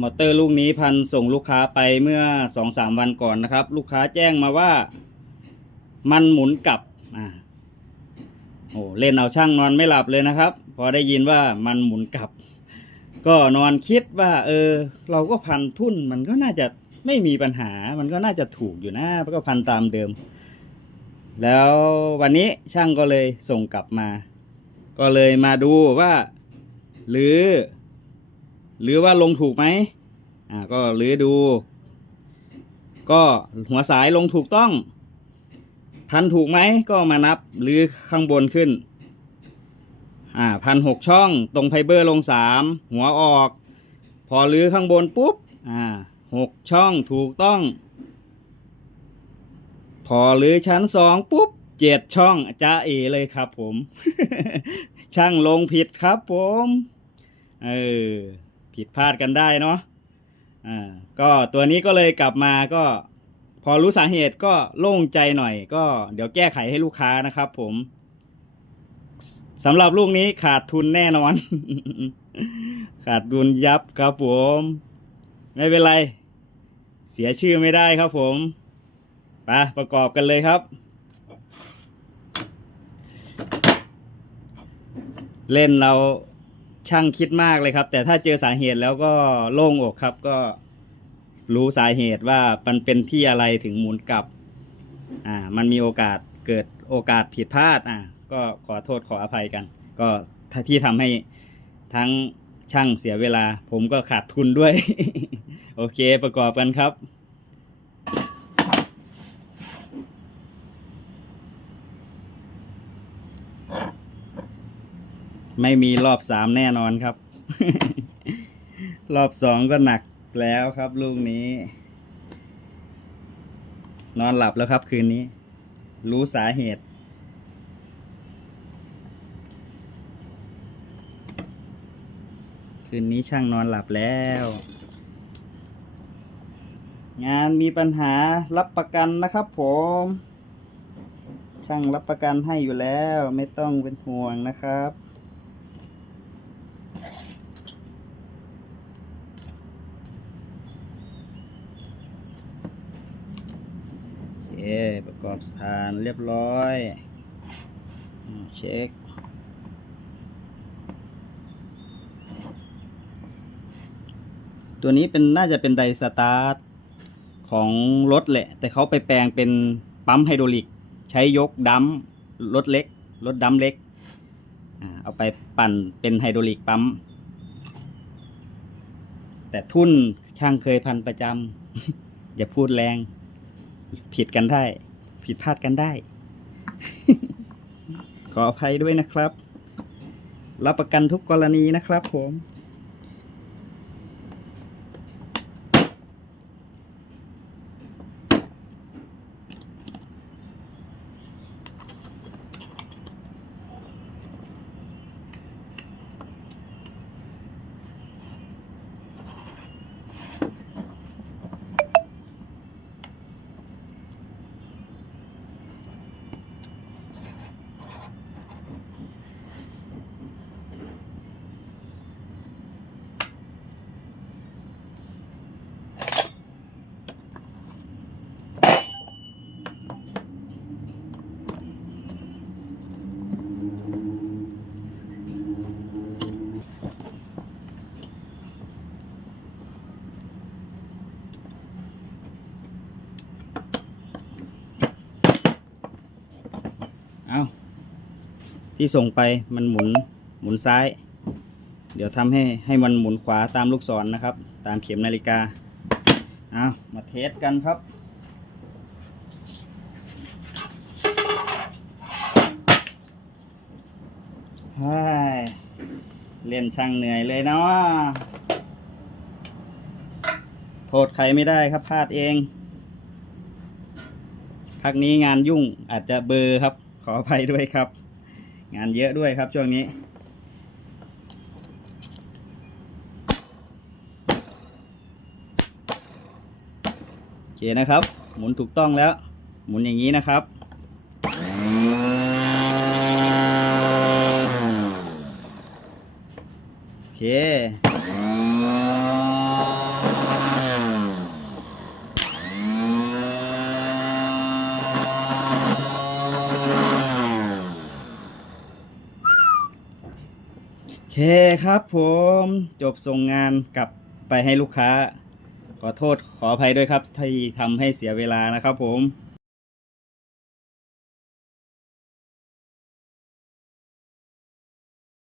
มอเตอร์ลูกนี้พันส่งลูกค้าไปเมื่อสองสามวันก่อนนะครับ ลูกค้าแจ้งมาว่า มันหมุนกลับอ่าโอ้เล่นเอาช่างนอนไม่หลับเลยนะครับ พอได้ยินว่ามันหมุนกลับ ก็นอนคิดว่า เออ เราก็พันทุ่นมันก็น่าจะไม่มีปัญหา มันก็น่าจะถูกอยู่นะก็พันตามเดิม แล้ววันนี้ช่างก็เลยส่งกลับมา ก็เลยมาดูว่า หรือ หรือว่าลงถูกไหมอ่าก็หรือดู ก็หัวสายลงถูกต้อง พันถูกไหมก็มานับหรือข้างบนขึ้นอ่าพันหกช่องตรงไฟเบอร์ลงสามหัวออก พอลื้อข้างบนปุ๊บอ่าหกช่องถูกต้อง พอลื้อชั้นสองปุ๊บเจ็ดช่องจ้าเอเลยครับผม ช่างลงผิดครับผม เออ ผิดพลาดกันได้เนาะอ่าก็ตัวนี้ก็เลยกลับมาก็ พอรู้สาเหตุก็โล่งใจหน่อย ก็เดี๋ยวแก้ไขให้ลูกค้านะครับ ผมสำหรับลูกนี้ขาดทุนแน่นอน ขาดทุนยับครับผม ไม่เป็นไร เสียชื่อไม่ได้ครับผมไปประกอบกันเลยครับ เล่นเรา ช่างคิดมากเลยครับ แต่ถ้าเจอสาเหตุแล้วก็โล่งอกครับก็รู้สาเหตุว่ามันเป็นที่อะไรถึงหมุนกลับ อ่า มันมีโอกาสเกิดโอกาสผิดพลาด อ่า ก็ขอโทษขออภัยกัน ก็ที่ทำให้ทั้งช่างเสียเวลา ผมก็ขาดทุนด้วย โอเคประกอบกันครับ ไม่มีรอบสามแน่นอนครับ รอบสองก็หนักแล้วครับลูกนี้ นอนหลับแล้วครับคืนนี้ รู้สาเหตุ คืนนี้ช่างนอนหลับแล้ว งานมีปัญหารับประกันนะครับผมช่างรับประกันให้อยู่แล้วไม่ต้องเป็นห่วงนะครับ โอเค ประกอบฐานเรียบร้อยเช็คตัวนี้เป็นน่าจะเป็นไดสตาร์ทของรถแหละ แต่เขาไปแปลงเป็นปั๊มไฮดรอลิก ใช้ยกดัมรถเล็ก รถดัมเล็ก เอาไปปั่นเป็นไฮดรอลิกปั๊ม แต่ทุ่นช่างเคยพันประจำ อย่าพูดแรง ผิดกันได้ ผิดพลาดกันได้ ขออภัยด้วยนะครับ รับประกันทุกกรณีนะครับผม เอาที่ส่งไปมันหมุนหมุนซ้าย เดี๋ยวทำให้ให้มันหมุนขวาตามลูกศรนะครับ ตามเข็มนาฬิกาเอามาเทสกันครับใช่เล่นช่างเหนื่อยเลยเนาะโทษใครไม่ได้ครับพลาดเองพักนี้งานยุ่งอาจจะเบอร์ครับ ขออภัยด้วยครับ งานเยอะด้วยครับช่วงนี้ โอเคนะครับ หมุนถูกต้องแล้ว หมุนอย่างนี้นะครับโอเค ครับผมจบส่งงานกลับไปให้ลูกค้า ขอโทษขออภัยด้วยครับที่ทำให้เสียเวลานะครับผม